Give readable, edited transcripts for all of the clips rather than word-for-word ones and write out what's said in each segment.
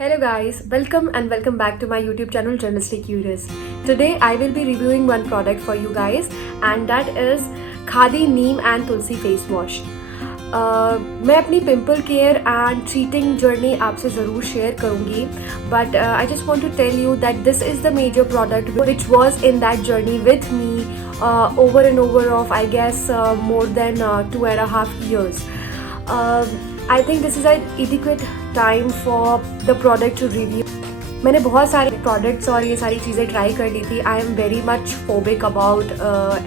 Hello guys, welcome and welcome back to my YouTube channel Journalistically Curious. Today I will be reviewing one product for you guys and that is Khadi Neem and Tulsi face wash. मैं अपनी pimple care and treating journey आपसे ज़रूर share करूँगी but I just want to tell you that this is the major product which was in that journey with me over and over of I guess more than 2.5 years. I think this is an adequate time for the product to review. मैंने बहुत सारे products और ये सारी चीज़ें try कर ली थी. I am very much phobic about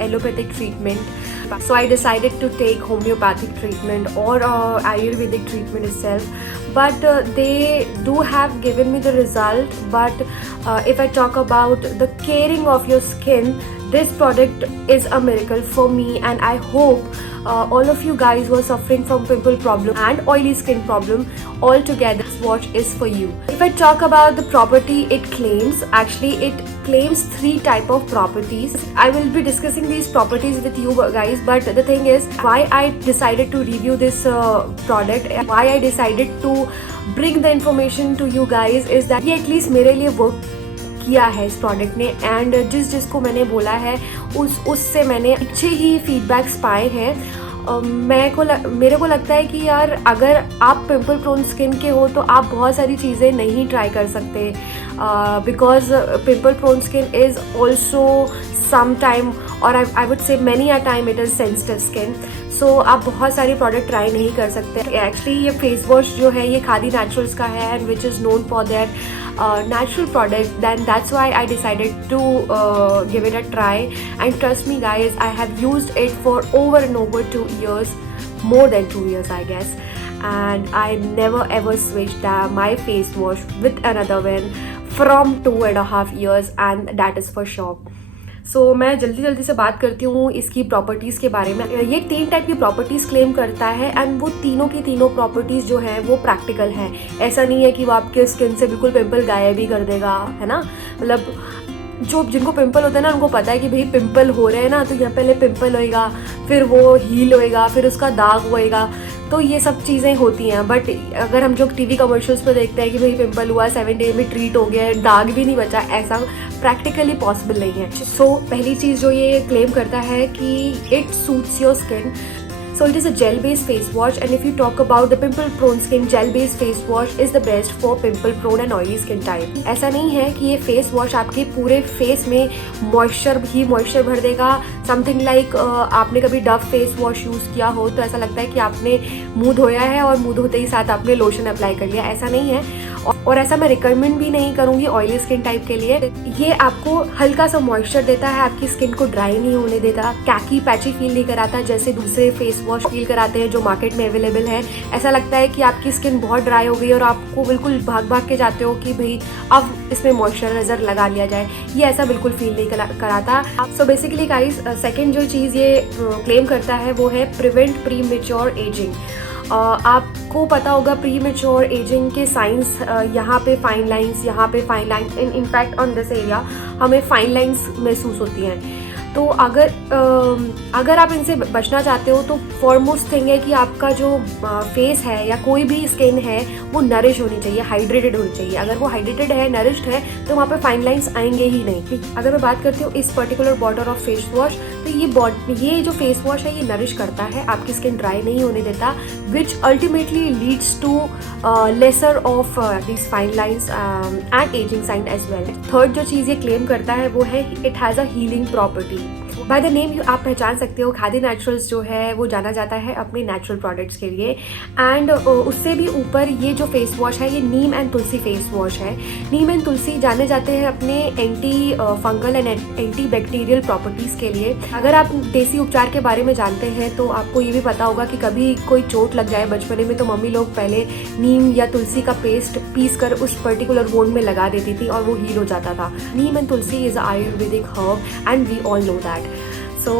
allopathic treatment. So I decided to take homeopathic treatment or Ayurvedic treatment itself. But they do have given me the result. But if I talk about the caring of your skin, this product is a miracle for me, and I hope all of you guys who are suffering from pimple problem and oily skin problem, altogether this watch is for you. If I talk about the property it claims, actually it claims 3 type of properties. I will be discussing these properties with you guys, but the thing is why I decided to review this product, why I decided to bring the information to you guys is that ये at least मेरे लिए work किया है इस product ने and जिसको मैंने बोला है उससे मैंने अच्छे ही फीडबैक्स पाए हैं. मेरे को लगता है कि यार अगर आप पिंपल प्रोन स्किन के हो तो आप बहुत सारी चीज़ें नहीं ट्राई कर सकते because pimple prone skin is also some time और I would say many a time it is sensitive skin. So आप बहुत सारे प्रोडक्ट ट्राई नहीं कर सकते. एक्चुअली ये फेस वॉश जो है ये खादी नेचुरल्स का है and which is known for their natural product, then that's why I decided to give it a try, and trust me guys, I have used it for over and over 2 years, more than 2 years I guess, and I never ever switched my face wash with another one from 2.5 years, and that is for sure. सो मैं जल्दी से बात करती हूँ इसकी properties के बारे में. ये 3 टाइप की प्रॉपर्टीज़ क्लेम करता है एंड वो तीनों की तीनों प्रॉपर्टीज़ जो हैं वो प्रैक्टिकल हैं. ऐसा नहीं है कि वो आपके स्किन से बिल्कुल पिंपल गायब ही कर देगा, है ना. मतलब जिनको पिंपल होता है ना उनको पता है कि भाई पिंपल हो रहे हैं ना तो यहाँ पहले पिंपल होएगा, फिर वो हील होएगा, फिर उसका दाग होएगा, तो ये सब चीज़ें होती हैं. बट अगर हम जो टीवी कमर्शियल्स पे देखते हैं कि भाई पिंपल हुआ 7 डे में ट्रीट हो गया, दाग भी नहीं बचा, ऐसा प्रैक्टिकली पॉसिबल नहीं है. सो पहली चीज़ जो ये क्लेम करता है कि it suits your skin. So it is a gel based face wash, and if you talk about the pimple prone skin, gel based face wash is the best for pimple prone and oily skin type. ऐसा नहीं है कि ये face wash आपके पूरे face में moisture भर देगा. समथिंग लाइक आपने कभी डव फेस वॉश यूज़ किया हो तो ऐसा लगता है कि आपने मुंह धोया है और मुंह धोते ही साथ आपने लोशन अप्लाई कर लिया. ऐसा नहीं है और ऐसा मैं रिकमेंड भी नहीं करूँगी ऑयली स्किन टाइप के लिए. ये आपको हल्का सा मॉइस्चर देता है, आपकी स्किन को ड्राई नहीं होने देता, कैकी पैची फील नहीं कराता जैसे दूसरे फेस वॉश फील कराते हैं जो मार्केट में अवेलेबल है. ऐसा लगता है कि आपकी स्किन बहुत ड्राई हो गई और आपको बिल्कुल भाग के जाते हो कि भाई अब इसमें मॉइस्चराइजर लगा लिया जाए. ये ऐसा बिल्कुल फील नहीं कराता. सो बेसिकली गाइस सेकेंड जो चीज़ ये क्लेम करता है वो है प्रिवेंट प्री मेच्योर एजिंग. आपको पता होगा प्री मेच्योर एजिंग के साइंस, यहाँ पे फाइन लाइंस, यहाँ पे fine lines, in fact on this area हमें फाइन लाइंस महसूस होती हैं. तो अगर आप इनसे बचना चाहते हो तो फॉरमोस्ट थिंग है कि आपका जो फेस है या कोई भी स्किन है वो नरिश होनी चाहिए, हाइड्रेटेड होनी चाहिए. अगर वो हाइड्रेटेड है, नरिश्ड है तो वहाँ पे फाइन लाइंस आएंगे ही नहीं. अगर मैं बात करती हूँ इस particular bottle of face wash तो ये जो फेस वॉश है ये नरिश करता है, आपकी स्किन ड्राई नहीं होने देता, which ultimately leads to lesser of this fine lines and ageing sign as well. Third जो चीज़ ये क्लेम करता है वो है it has a healing property. By the name आप पहचान सकते हो खादी नेचुरल्स जो है वो जाना जाता है अपने नेचुरल प्रोडक्ट्स के लिए. एंड उससे भी ऊपर ये जो फेस वॉश है ये नीम एंड तुलसी फेस वॉश है. नीम एंड तुलसी जाने जाते हैं अपने anti fungal and anti bacterial properties के लिए. अगर आप देसी उपचार के बारे में जानते हैं तो आपको ये भी पता होगा कि कभी कोई चोट लग जाए बचपने में तो मम्मी लोग पहले नीम या तुलसी का पेस्ट पीस कर उस पर्टिकुलर वोंड में लगा देती थी और वो हील हो जाता था. Neem and tulsi is Ayurvedic herb and we all know that. So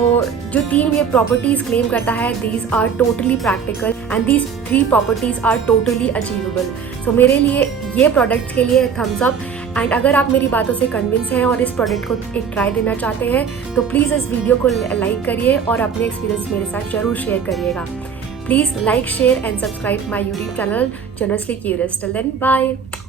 जो 3 ये प्रॉपर्टीज़ क्लेम करता है these are totally practical and these 3 properties are totally achievable. So मेरे लिए ये प्रोडक्ट्स के लिए थम्स अप. एंड अगर आप मेरी बातों से कन्विंस हैं और इस प्रोडक्ट को एक ट्राई देना चाहते हैं तो प्लीज़ इस वीडियो को लाइक करिए और अपने एक्सपीरियंस मेरे साथ ज़रूर शेयर करिएगा. Please like, share and subscribe my YouTube channel Journalistically Curious. Till then, bye.